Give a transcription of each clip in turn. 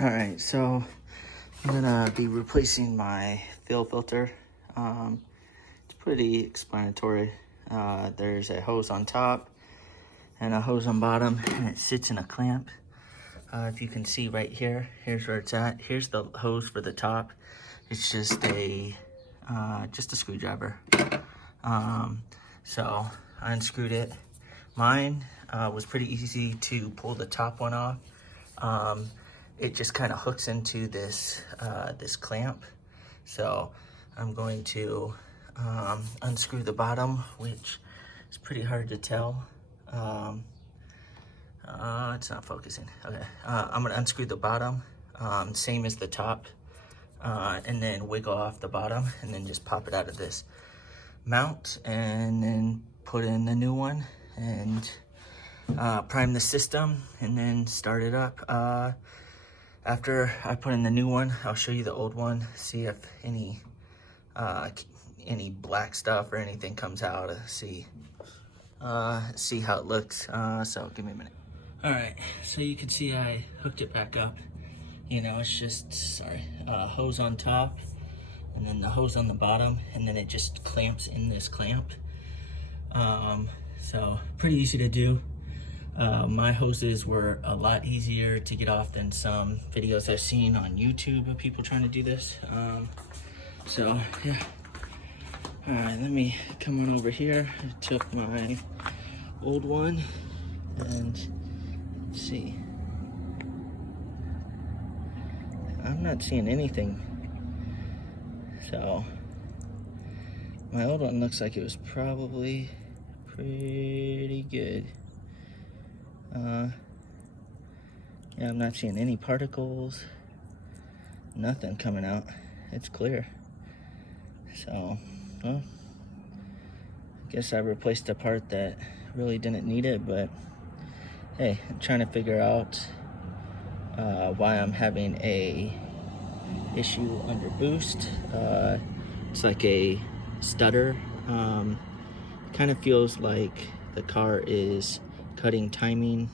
All right, so I'm gonna be replacing my fuel filter. It's pretty explanatory. There's a hose on top and a hose on bottom, and it sits in a clamp. If you can see right here, here's where it's at. Here's the hose for the top. It's just a screwdriver. So I unscrewed it. Mine was pretty easy to pull the top one off. It just kind of hooks into this this clamp. So I'm going to unscrew the bottom, which is pretty hard to tell. It's not focusing. Okay, I'm gonna unscrew the bottom, same as the top, and then wiggle off the bottom, and then just pop it out of this mount, and then put in the new one, and prime the system, and then start it up. After I put in the new one, I'll show you the old one, see if any black stuff or anything comes out, see how it looks. So give me a minute. All right, so you can see I hooked it back up. You know, it's just, hose on top, and then the hose on the bottom, and then it just clamps in this clamp. So pretty easy to do. My hoses were a lot easier to get off than some videos I've seen on YouTube of people trying to do this. So yeah. All right, let me come on over here. I took my old one, and let's see. I'm not seeing anything. So my old one looks like it was probably pretty good. Yeah, I'm not seeing any particles, nothing coming out. It's clear. So, well, I guess I replaced a part that really didn't need it, but hey, I'm trying to figure out why I'm having a issue under boost. It's like a stutter. Kind of feels like the car is cutting timing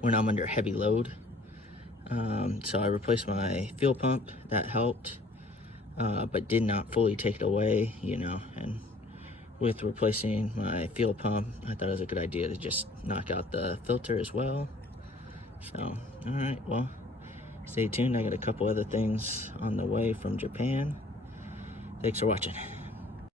when I'm under heavy load. So I replaced my fuel pump. That helped, but did not fully take it away, you know. And with replacing my fuel pump, I thought it was a good idea to just knock out the filter as well. So, all right, well, stay tuned. I got a couple other things on the way from Japan. Thanks for watching.